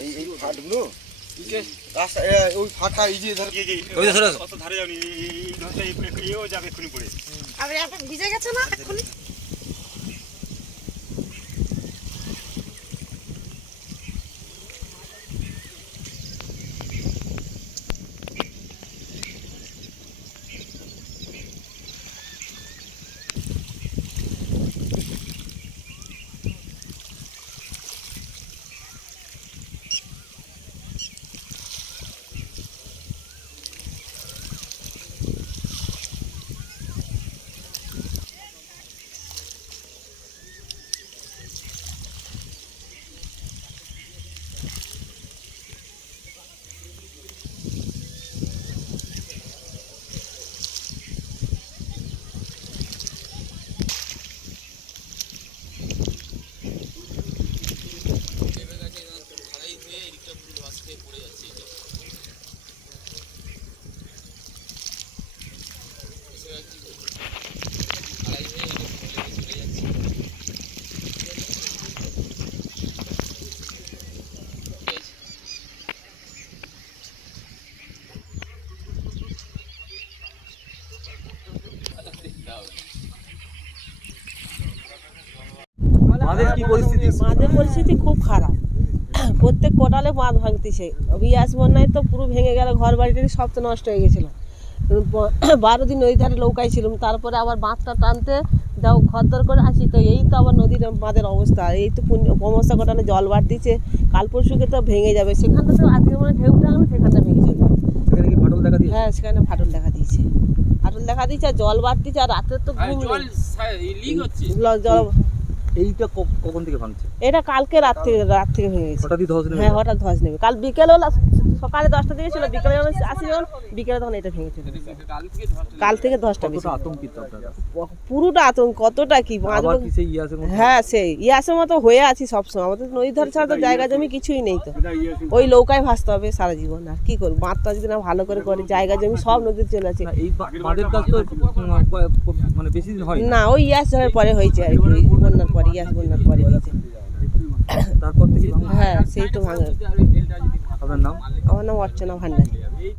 এই ফাটগুলো? রাস্তা ওই ফাটা এই যে ধর ওই। অত ধারে যাওনি এই- এও যাবে এক্ষুনি পড়ে। আরে আপনি ভিজে গেছে না এক্ষুনি? আমাদের কি পরিস্থিতি? বাঁধের পরিস্থিতি খুব খারাপ। প্রত্যেক কোটালে বাঁধ ভাঙতেছে। বিয়াস বন্যায় তো পুরো ভেঙে গেল ঘর বাড়িটারি সব তো নষ্ট হয়ে গেছিল। বারো দিন ওই ধারে নৌকায় ছিলাম তারপরে আবার বাঁধটা টানতে দাও খদ্দর করে আসি তো এই তো আবার নদীর বাঁধের অবস্থা। এই তো পুণ্য সমস্যা কোটালে জল বাড়তিছে কাল পরশুকে তো ভেঙে যাবে। সেখানটা তো আজকে মানে ঢেউ টাঙানো সেখানটা ভেঙে চলে যাবে। ফাটল দেখা দিয়ে হ্যাঁ সেখানে ফাটল দেখা দিয়েছে। ফাটল দেখা দিয়েছে আর জল বাড়তিছে আর রাতের তো ঘুম নেই। ল- জল এইটা কখন থেকে ভাঙছে? এটা কালকে রাত থেকে রাত থেকে ভেঙে গেছে। হঠাৎই ধস নেমে হ্যাঁ হঠাৎ ধস নেবে কাল বিকেলে হলো সকালে দশটা দিকে ছিল বিকেলে যখন আসি যখন বিকেলে তখন এটা ভেঙে চলে কাল থেকে দশটা বেশি। আতঙ্কিত পুরোটা আতঙ্ক কতটা কি হ্যাঁ সেই ইয়াসের মতো হয়ে আছি সবসময়। আমাদের নদী ধর ছাড়া তো জায়গা জমি কিছুই নেই তো। ওই নৌকায় ভাসতে হবে সারা জীবন আর কি করব? বাঁধটা যদি না ভালো করে করে জায়গা জমি সব নদীতে চলে আছে এই বাঁধের কাজ তো উম, কয়- মানে বেশি দিন হয় না? ওই ইয়াস ধরার পরে হয়েছে আর কি বন্যার পরে ইয়াস বন্যার পরে হয়েছে। তারপর থেকে হ্যাঁ সেই তো ভাঙা। আপনার নাম? আমার নাম অর্চনা ভান্ডারী।